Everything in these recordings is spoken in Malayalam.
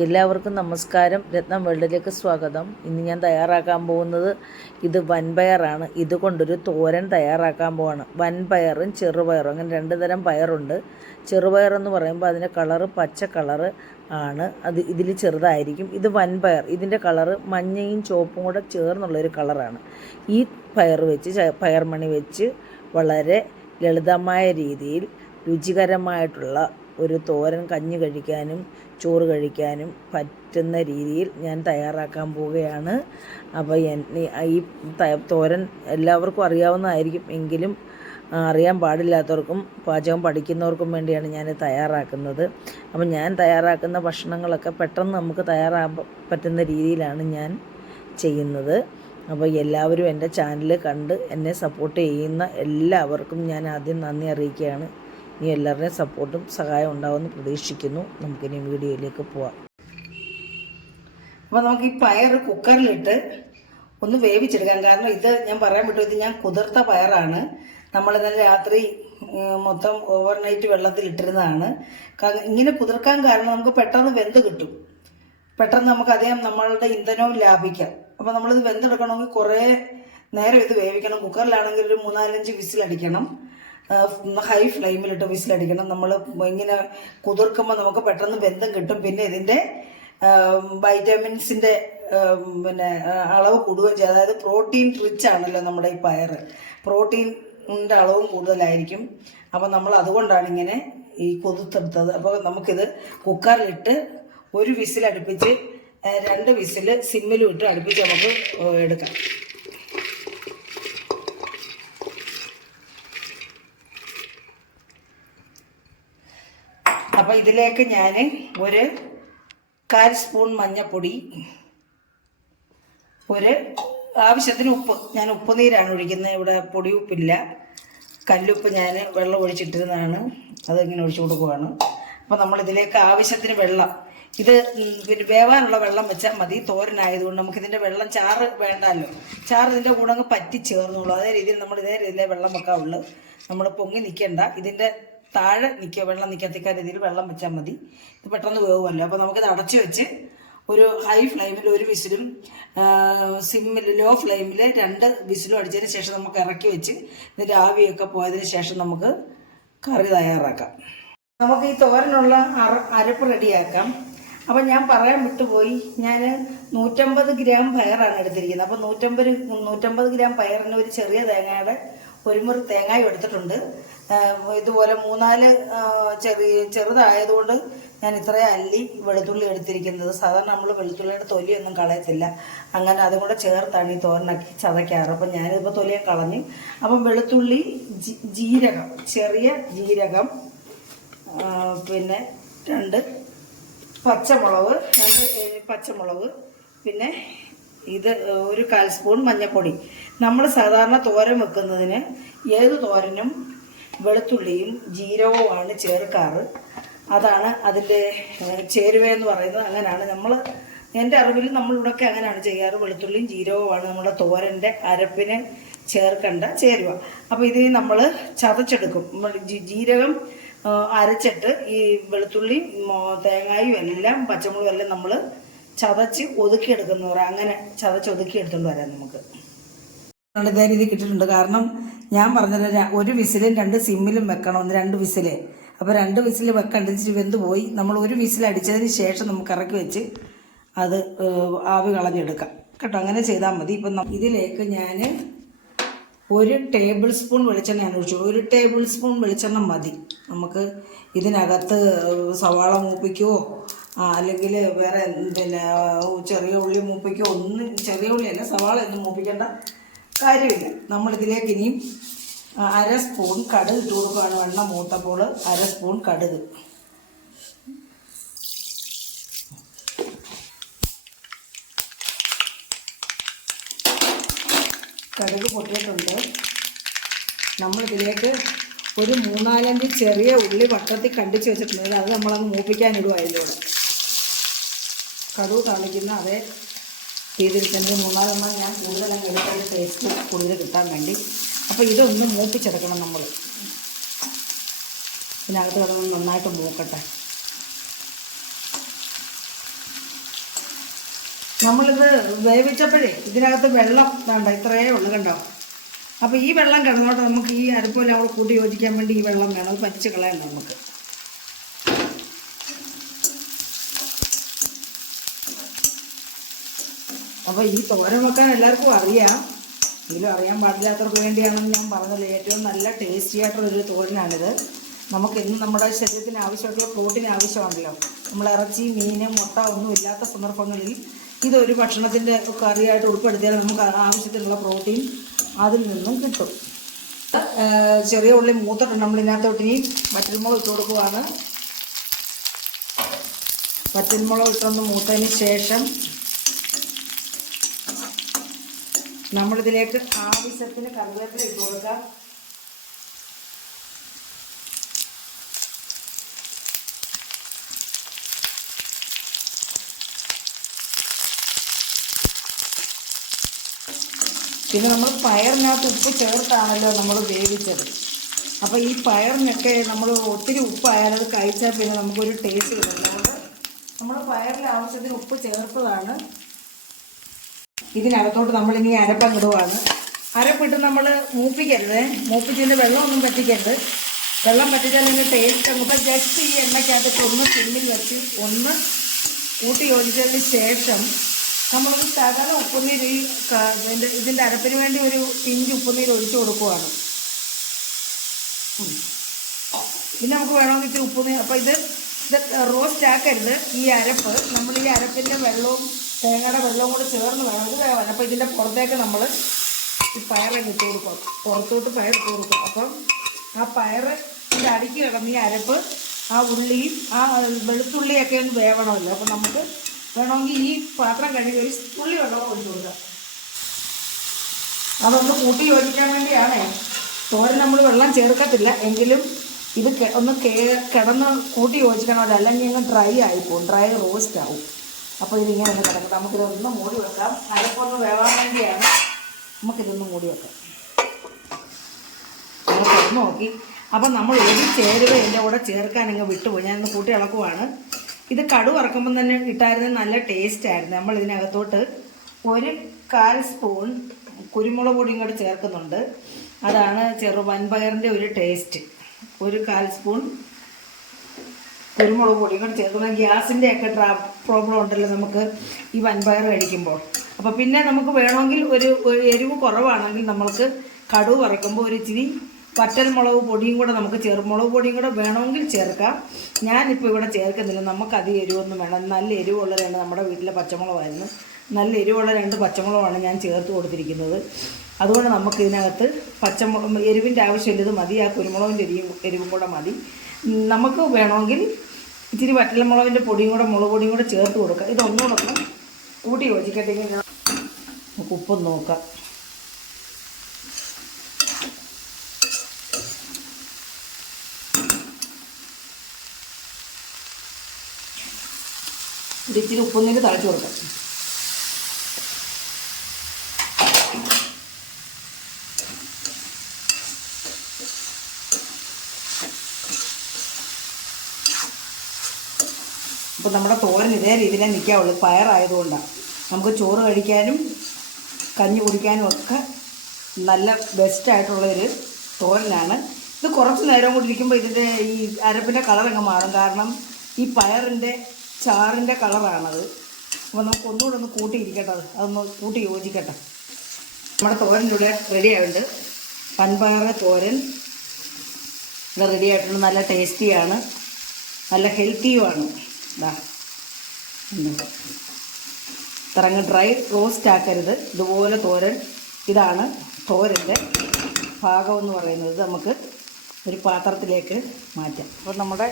എല്ലാവർക്കും നമസ്കാരം. രത്നം വേൾഡിലേക്ക് സ്വാഗതം. ഇന്ന് ഞാൻ തയ്യാറാക്കാൻ പോകുന്നത് ഇത് വൻപയറാണ്. ഇതുകൊണ്ടൊരു തോരൻ തയ്യാറാക്കാൻ പോവാണ്. വൻപയറും ചെറുപയറും, അങ്ങനെ രണ്ട് തരം പയറുണ്ട്. ചെറുപയറെന്ന് പറയുമ്പോൾ അതിൻ്റെ കളറ് പച്ച കളറ് ആണ്, അത് ഇതിൽ ചെറുതായിരിക്കും. ഇത് വൻപയർ, ഇതിൻ്റെ കളറ് മഞ്ഞയും ചുവപ്പും കൂടെ ചേർന്നുള്ളൊരു കളറാണ്. ഈ പയർ വെച്ച് പയർമണി വെച്ച് വളരെ ലളിതമായ രീതിയിൽ രുചികരമായിട്ടുള്ള ഒരു തോരൻ കഞ്ഞി കഴിക്കാനും ചോറ് കഴിക്കാനും പറ്റുന്ന രീതിയിൽ ഞാൻ തയ്യാറാക്കാൻ പോവുകയാണ്. അപ്പോൾ ഈ തോരൻ എല്ലാവർക്കും അറിയാവുന്നതായിരിക്കും, എങ്കിലും അറിയാൻ പാടില്ലാത്തവർക്കും പാചകം പഠിക്കുന്നവർക്കും വേണ്ടിയാണ് ഞാൻ തയ്യാറാക്കുന്നത്. അപ്പോൾ ഞാൻ തയ്യാറാക്കുന്ന ഭക്ഷണങ്ങളൊക്കെ പെട്ടെന്ന് നമുക്ക് തയ്യാറാക്കാൻ പറ്റുന്ന രീതിയിലാണ് ഞാൻ ചെയ്യുന്നത്. അപ്പോൾ എല്ലാവരും എൻ്റെ ചാനൽ കണ്ട് എന്നെ സപ്പോർട്ട് ചെയ്യുന്ന എല്ലാവർക്കും ഞാൻ ആദ്യം നന്ദി അറിയിക്കുകയാണ്. ഇനി എല്ലാവരുടെയും സപ്പോർട്ടും സഹായം ഉണ്ടാവുമെന്ന് പ്രതീക്ഷിക്കുന്നു. നമുക്കിനി വീഡിയോയിലേക്ക് പോവാം. അപ്പോൾ നമുക്ക് ഈ പയർ കുക്കറിലിട്ട് ഒന്ന് വേവിച്ചെടുക്കാം. കാരണം ഇത് ഞാൻ പറയാൻ പറ്റും, ഇത് ഞാൻ കുതിർത്ത പയറാണ്. നമ്മൾ ഇന്നലെ രാത്രി മൊത്തം ഓവർനൈറ്റ് വെള്ളത്തിലിട്ടിരുന്നതാണ്. ഇങ്ങനെ കുതിർക്കാൻ കാരണം നമുക്ക് പെട്ടെന്ന് വെന്ത് കിട്ടും. പെട്ടെന്ന് നമുക്ക് അദ്ദേഹം നമ്മളുടെ ഇന്ധനവും ലാഭിക്കാം. അപ്പോൾ നമ്മളിത് വെന്തെടുക്കണമെങ്കിൽ കുറേ നേരം ഇത് വേവിക്കണം. കുക്കറിലാണെങ്കിൽ ഒരു 3-4 വിസിലടിക്കണം. ഹൈ ഫ്ലെയിമിലിട്ട് വിസിലടിക്കണം. നമ്മൾ ഇങ്ങനെ കുതിർക്കുമ്പോൾ നമുക്ക് പെട്ടെന്ന് വെന്തം കിട്ടും. പിന്നെ ഇതിൻ്റെ വൈറ്റമിൻസിൻ്റെ അളവ് കൂടുകയും ചെയ്യും. അതായത് പ്രോട്ടീൻ റിച്ച് ആണല്ലോ നമ്മുടെ ഈ പയർ, പ്രോട്ടീനിൻ്റെ അളവും കൂടുതലായിരിക്കും. അപ്പോൾ നമ്മൾ അതുകൊണ്ടാണ് ഇങ്ങനെ ഈ കുതിർത്തെടുത്തത്. അപ്പോൾ നമുക്കിത് കുക്കറിലിട്ട് ഒരു വിസിലടുപ്പിച്ച് 2 വിസിൽ സിമ്മിലും ഇട്ട് അടുപ്പിച്ച് നമുക്ക് എടുക്കാം. അപ്പോൾ ഇതിലേക്ക് ഞാൻ ഒരു 1/4 സ്പൂൺ മഞ്ഞൾപ്പൊടി, ഒരു ആവശ്യത്തിന് ഉപ്പ്, ഞാൻ ഉപ്പ് നീരാണ് ഒഴിക്കുന്നത്. ഇവിടെ പൊടി ഉപ്പില്ല, കല്ലുപ്പ് ഞാൻ വെള്ളം ഒഴിച്ചിട്ടിരുന്നതാണ്, അതിങ്ങനെ ഒഴിച്ചു കൊടുക്കുകയാണ്. അപ്പോൾ നമ്മളിതിലേക്ക് ആവശ്യത്തിന് വെള്ളം, ഇത് പിന്നെ വേവാനുള്ള വെള്ളം വെച്ചാൽ മതി. തോരനായതുകൊണ്ട് നമുക്കിതിൻ്റെ വെള്ളം ചാറ് വേണ്ടല്ലോ. ചാറ് ഇതിൻ്റെ കൂടെ അങ്ങ് പറ്റി ചേർന്നുള്ളൂ. അതേ രീതിയിൽ നമ്മൾ ഇതേ രീതിയിലേ വെള്ളം വെക്കാവുള്ളൂ. നമ്മൾ പൊങ്ങി നിൽക്കേണ്ട, ഇതിൻ്റെ താഴെ വെള്ളം നിൽക്കത്തിക്കാൻ രീതിയിൽ വെള്ളം വെച്ചാൽ മതി. ഇത് പെട്ടെന്ന് വേവുമല്ലോ. അപ്പോൾ നമുക്കിത് അടച്ചു വെച്ച് ഒരു ഹൈ ഫ്ലെയിമിൽ 1 വിസിലും സിമ്മിൽ ലോ ഫ്ലെയിമിൽ 2 വിസിലും അടിച്ചതിന് ശേഷം നമുക്ക് ഇറക്കി വെച്ച് ഇതിൻ്റെ ആവിയൊക്കെ പോയതിന് ശേഷം നമുക്ക് കറി തയ്യാറാക്കാം. നമുക്ക് ഈ തോരനുള്ള അരപ്പ് റെഡിയാക്കാം. അപ്പം ഞാൻ പറയാൻ വിട്ടുപോയി, ഞാൻ 150 ഗ്രാം പയറാണ് എടുത്തിരിക്കുന്നത്. അപ്പോൾ 150 ഗ്രാം പയറിന് ഒരു ചെറിയ തേങ്ങയുടെ 1 മുറി തേങ്ങയും എടുത്തിട്ടുണ്ട്. ഇതുപോലെ 3-4 ചെറുതായതുകൊണ്ട് ഞാൻ ഇത്രയും അല്ലി വെളുത്തുള്ളി എടുത്തിരിക്കുന്നത്. സാധാരണ നമ്മൾ വെളുത്തുള്ളിയുടെ തൊലിയൊന്നും കളയത്തില്ല, അങ്ങനെ അതും കൂടെ ചേർത്താണ് ഈ തോരനാക്കി ചതയ്ക്കാറ്. അപ്പം ഞാനിപ്പോൾ തൊലിയെ കളഞ്ഞു. അപ്പം വെളുത്തുള്ളി, ജീരകം, ചെറിയ ജീരകം, പിന്നെ 2 പച്ചമുളക്, പിന്നെ ഇത് ഒരു 1/4 സ്പൂൺ മഞ്ഞൾപ്പൊടി. നമ്മൾ സാധാരണ തോരൻ വെക്കുന്നതിന് ഏത് തോരനും വെളുത്തുള്ളിയും ജീരകവുമാണ് ചേർക്കാറ്. അതാണ് അതിൻ്റെ ചേരുവയെന്ന് പറയുന്നത്. അങ്ങനെയാണ് എൻ്റെ അറിവിൽ നമ്മളിവിടെയൊക്കെ അങ്ങനെയാണ് ചെയ്യാറ്. വെളുത്തുള്ളിയും ജീരകവുമാണ് നമ്മുടെ തോരൻ്റെ അരപ്പിന് ചേർക്കേണ്ട ചേരുവ. അപ്പോൾ ഇത് നമ്മൾ ചതച്ചെടുക്കും. ജീരകം അരച്ചിട്ട് ഈ വെളുത്തുള്ളിയും തേങ്ങയും എല്ലാം പച്ചമുളകും എല്ലാം നമ്മൾ ചതച്ച് ഒതുക്കിയെടുക്കുന്ന പറയാം. അങ്ങനെ ചതച്ച് ഒതുക്കിയെടുത്തുകൊണ്ട് വരാം നമുക്ക്. ഇതേ രീതി കിട്ടിയിട്ടുണ്ട്. കാരണം ഞാൻ പറഞ്ഞത് 1 വിസിലും 2 സിമ്മിലും വെക്കണം, 2 വിസില്. അപ്പോൾ 2 വിസിൽ വെക്കണ്ടിച്ച് വെന്ത് പോയി. നമ്മൾ 1 വിസിൽ അടിച്ചതിന് ശേഷം നമുക്ക് ഇറക്കി വെച്ച് അത് ആവി കളഞ്ഞെടുക്കാം കേട്ടോ. അങ്ങനെ ചെയ്താൽ മതി. ഇപ്പം ഇതിലേക്ക് ഞാൻ 1 ടേബിൾ സ്പൂൺ വെളിച്ചെണ്ണയാണ് ഒഴിച്ചു. 1 ടേബിൾ സ്പൂൺ വെളിച്ചെണ്ണ മതി. നമുക്ക് ഇതിനകത്ത് സവാള മൂപ്പിക്കുവോ അല്ലെങ്കിൽ വേറെ പിന്നെ ചെറിയ ഉള്ളി മൂപ്പിക്കുവോ ഒന്നും, ചെറിയ ഉള്ളിയല്ല സവാള ഒന്നും മൂപ്പിക്കേണ്ട കാര്യമില്ല. നമ്മളിതിലേക്ക് ഇനിയും 1/2 സ്പൂൺ കടുക് ഇട്ട് കൊടുക്കുകയാണ്. എണ്ണ മൂത്തപ്പോൾ 1/2 സ്പൂൺ കടുക്, കടുക് പൊട്ടിയിട്ടുണ്ട്. നമ്മളിതിലേക്ക് ഒരു 3-4 ചെറിയ ഉള്ളി വട്ടത്തിൽ കണ്ടിച്ച് വെച്ചിട്ടുണ്ട്. അത് നമ്മളങ്ങ് മൂപ്പിക്കാനിടും. അതിലൂടെ കടുക് കാണിക്കുന്ന അതേ രീതിയിൽ തന്നെ 3-4 ഞാൻ കൂടുതലങ്ങ് എടുക്കുന്ന ടേസ്റ്റ് കൂടുതൽ കിട്ടാൻ വേണ്ടി. അപ്പോൾ ഇതൊന്ന് മൂപ്പിച്ചെടുക്കണം നമ്മൾ. ഇതിനകത്ത് കിടന്ന് നന്നായിട്ട് മൂക്കട്ടെ. നമ്മളിത് വേവിച്ചപ്പോഴേ ഇതിനകത്ത് വെള്ളം വേണ്ട, ഇത്രയേ ഉള്ളു കണ്ടോ. അപ്പോൾ ഈ വെള്ളം കിടന്നോട്ട് നമുക്ക് ഈ അരപ്പെല്ലാം കൂടെ കൂട്ടി യോജിക്കാൻ വേണ്ടി ഈ വെള്ളം വേണം, അത് പറ്റിച്ച് കളയണ്ട നമുക്ക്. അപ്പോൾ ഈ തോരൻ വെക്കാൻ എല്ലാവർക്കും അറിയാം, എങ്കിലും അറിയാൻ പാടില്ലാത്തവർക്ക് വേണ്ടിയാണെന്ന് ഞാൻ പറഞ്ഞത്. ഏറ്റവും നല്ല ടേസ്റ്റി ആയിട്ടുള്ളൊരു തോരനാണിത്. നമുക്കെന്നും നമ്മുടെ ശരീരത്തിന് ആവശ്യമായിട്ടുള്ള പ്രോട്ടീൻ ആവശ്യമാണല്ലോ. നമ്മൾ ഇറച്ചി, മീൻ, മുട്ട ഒന്നും ഇല്ലാത്ത സന്ദർഭങ്ങളിൽ ഇതൊരു ഭക്ഷണത്തിൻ്റെ കറിയായിട്ട് ഉൾപ്പെടുത്തിയാൽ നമുക്ക് ആവശ്യത്തിനുള്ള പ്രോട്ടീൻ അതിൽ നിന്നും കിട്ടും. ചെറിയ ഉള്ളി മൂത്തിട്ട് നമ്മളിതിനകത്തോട്ട് ഇനി വറ്റൽമുളക് ഇട്ട് കൊടുക്കുവാണ്. വറ്റൽമുളക് ഇട്ടൊന്ന് മൂത്തതിന് ശേഷം നമ്മളിതിലേക്ക് ആവശ്യത്തിന് കറിവേപ്പില ഇട്ട് കൊടുക്കാം. പിന്നെ നമ്മൾ പയറിനകത്ത് ഉപ്പ് ചേർത്താണല്ലോ നമ്മൾ വേവിച്ചത്. അപ്പോൾ ഈ പയറിനൊക്കെ നമ്മൾ ഒത്തിരി ഉപ്പായാലത് കഴിച്ചാൽ പിന്നെ നമുക്കൊരു ടേസ്റ്റ് കിട്ടും. അതുകൊണ്ട് നമ്മൾ പയറിൽ ആവശ്യത്തിന് ഉപ്പ് ചേർത്തതാണ്. ഇതിനകത്തോട്ട് നമ്മളിനി അരപ്പങ്ങിടുവാണ്. അരപ്പിട്ട് നമ്മൾ മൂപ്പിക്കരുത്, മൂപ്പിച്ചതിൻ്റെ വെള്ളമൊന്നും പറ്റിക്കരുത്. വെള്ളം പറ്റിച്ചാൽ ഇതിൻ്റെ ടേസ്റ്റ് നമുക്ക് ജസ്റ്റ് ഈ എണ്ണയ്ക്കകത്തിട്ട് ഒന്ന് സിമ്മിൽ വെച്ച് ഒന്ന് കൂട്ടി യോജിച്ചതിന് ശേഷം നമ്മളൊരു ശകല ഉപ്പുനീര് ഇതിൻ്റെ അരപ്പിന് വേണ്ടി ഒരു പിഞ്ച് ഉപ്പുനീര് ഒഴിച്ചു കൊടുക്കുവാണ്. പിന്നെ നമുക്ക് വേണമെങ്കിൽ ഇച്ചിരി ഉപ്പുനീര്. അപ്പോൾ ഇത് റോസ്റ്റ് ആക്കരുത്. ഈ അരപ്പ് നമ്മൾ ഈ അരപ്പിൻ്റെ വെള്ളവും തേങ്ങയുടെ വെള്ളവും കൂടെ ചേർന്ന് വേണം ഇത് വേവാൻ. അപ്പോൾ ഇതിൻ്റെ പുറത്തേക്ക് നമ്മൾ ഈ പയറൊക്കെ ഇട്ട് കൊടുക്കും, പുറത്തോട്ട് പയർ ഇട്ട് കൊടുക്കും. അപ്പം ആ പയർ ഇതിൻ്റെ അടിക്ക് കിടന്ന് ഈ അരപ്പ് ആ ഉള്ളിയും ആ വെളുത്തുള്ളിയൊക്കെ ഒന്ന് വേവണമല്ലോ. അപ്പം നമുക്ക് വേണമെങ്കിൽ ഈ പാത്രം കഴുകി ഒരു തുള്ളി വെള്ളം ഒഴിച്ചു കൊടുക്കാം. അതൊന്ന് കൂട്ടി യോജിക്കാൻ വേണ്ടിയാണേ. തോരൻ നമ്മൾ വെള്ളം ചേർക്കത്തില്ല, എങ്കിലും ഇത് ഒന്ന് കിടന്ന് കൂട്ടി യോജിക്കണമല്ലോ, അല്ലെങ്കിൽ ഇങ്ങനെ ഡ്രൈ ആയിപ്പോവും, ഡ്രൈ റോസ്റ്റ് ആവും. അപ്പോൾ ഇതിങ്ങനെ ഒന്ന് കിടക്കും. നമുക്കിതൊന്ന് മൂടി വെക്കാം. അരപ്പൊന്ന് വേവാൻ വേണ്ടിയാണ് നമുക്കിതൊന്ന് മൂടി വെക്കാം. തുറന്ന് നോക്കി. അപ്പം നമ്മൾ ഒരു ചേരുവ എൻ്റെ കൂടെ ചേർക്കാൻ അങ്ങ് വിട്ടുപോയി. ഞാനൊന്ന് കൂട്ടി ഇളക്കുവാണ്. ഇത് കടു വറക്കുമ്പം തന്നെ ഇട്ടായിരുന്നു നല്ല ടേസ്റ്റ് ആയിരുന്നു. നമ്മൾ ഇതിനകത്തോട്ട് 1/4 സ്പൂൺ കുരുമുളക് പൊടിയും കൂടെ ചേർക്കുന്നുണ്ട്. അതാണ് വൻപയറിൻ്റെ ഒരു ടേസ്റ്റ്. 1/4 സ്പൂൺ കുരുമുളക് പൊടിയും കൂടെ ചേർക്കുന്നത്. ഗ്യാസിൻ്റെ ഒക്കെ പ്രോബ്ലം ഉണ്ടല്ലോ നമുക്ക് ഈ വൻപയർ കഴിക്കുമ്പോൾ. അപ്പോൾ പിന്നെ നമുക്ക് വേണമെങ്കിൽ ഒരു എരിവ് കുറവാണെങ്കിൽ നമ്മൾക്ക് കടു വറക്കുമ്പോൾ ഒരു ഇച്ചിരി വറ്റൽമുളക് പൊടിയും കൂടെ നമുക്ക് മുളക് പൊടിയും കൂടെ വേണമെങ്കിൽ ചേർക്കാം. ഞാനിപ്പോൾ ഇവിടെ ചേർക്കുന്നില്ല, നമുക്കധികം എരിവൊന്നും വേണം. നല്ല എരിവുള്ള നമ്മുടെ വീട്ടിലെ പച്ചമുളകായിരുന്നു. നല്ല എരിവുള്ള 2 പച്ചമുളകാണ് ഞാൻ ചേർത്ത് കൊടുത്തിരിക്കുന്നത്. അതുകൊണ്ട് നമുക്ക് ഇതിനകത്ത് എരിവിൻ്റെ ആവശ്യമില്ല, ഇത് മതി. ആ കുരുമുളകിൻ്റെ എരിവും കൂടെ മതി. നമുക്ക് വേണമെങ്കിൽ ഇച്ചിരി വറ്റൽമുളകിൻ്റെ പൊടിയും കൂടെ മുളക് പൊടിയും കൂടെ ചേർത്ത് കൊടുക്കാം. ഇതൊന്നുകൂടെ കൂട്ടി യോജിക്കട്ടെ. നമുക്ക് ഉപ്പ് നോക്കാം. ഇച്ചിരി ഉപ്പൊന്നിട്ട് തളിച്ചു കൊടുക്കാം. അപ്പോൾ നമ്മുടെ തോരൻ ഇതേ രീതിയിലേ നിൽക്കാവുള്ളൂ. പയറായതുകൊണ്ടാണ്. നമുക്ക് ചോറ് കഴിക്കാനും കഞ്ഞി കുടിക്കാനും ഒക്കെ നല്ല ബെസ്റ്റായിട്ടുള്ളൊരു തോരനാണ്. ഇത് കുറച്ച് നേരം കൂടി ഇരിക്കുമ്പോൾ ഇതിൻ്റെ ഈ അരപ്പിൻ്റെ കളറങ്ങ് മാറും. കാരണം ഈ പയറിൻ്റെ ചാറിൻ്റെ കളറാണത്. അപ്പോൾ നമുക്ക് ഒന്നുകൂടെ ഒന്ന് കൂട്ടിയിരിക്കട്ടെ, അതൊന്ന് കൂട്ടി യോജിക്കട്ടെ. നമ്മുടെ തോരൻ്റെ ഇവിടെ റെഡി ആയിട്ടുണ്ട്. വൻപയർ തോരൻ ഇവിടെ റെഡി ആയിട്ടുണ്ട്. നല്ല ടേസ്റ്റിയാണ്, നല്ല ഹെൽത്തിയുമാണ്. ഇത്രങ്ങ് ഡ്രൈ റോസ്റ്റ് ആക്കരുത്. ഇതുപോലെ തോരൻ, ഇതാണ് തോരൻ്റെ ഭാഗം എന്ന് പറയുന്നത്. നമുക്ക് ഒരു പാത്രത്തിലേക്ക് മാറ്റാം. അപ്പോൾ നമ്മുടെ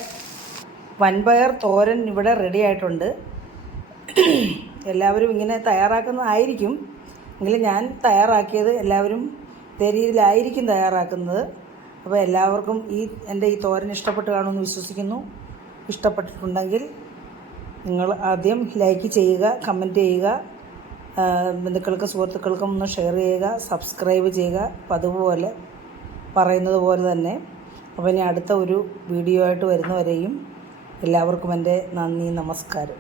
വൻപയർ തോരൻ ഇവിടെ റെഡി ആയിട്ടുണ്ട്. എല്ലാവരും ഇങ്ങനെ തയ്യാറാക്കുന്നതായിരിക്കും, എങ്കിലും ഞാൻ തയ്യാറാക്കിയത് എല്ലാവരും ഇതേ രീതിയിലായിരിക്കും തയ്യാറാക്കുന്നത്. അപ്പോൾ എല്ലാവർക്കും എൻ്റെ ഈ തോരൻ ഇഷ്ടപ്പെട്ട് കാണുമെന്ന് വിശ്വസിക്കുന്നു. ഇഷ്ടപ്പെട്ടിട്ടുണ്ടെങ്കിൽ നിങ്ങൾ ആദ്യം ലൈക്ക് ചെയ്യുക, കമൻറ്റ് ചെയ്യുക, ബന്ധുക്കൾക്ക് സുഹൃത്തുക്കൾക്കും ഒന്ന് ഷെയർ ചെയ്യുക, സബ്സ്ക്രൈബ് ചെയ്യുക. അപ്പം അതുപോലെ പറയുന്നത് പോലെ തന്നെ. അപ്പോൾ ഇനി അടുത്ത ഒരു വീഡിയോ ആയിട്ട് വരുന്നവരെയും എല്ലാവർക്കും എൻ്റെ നന്ദി, നമസ്കാരം.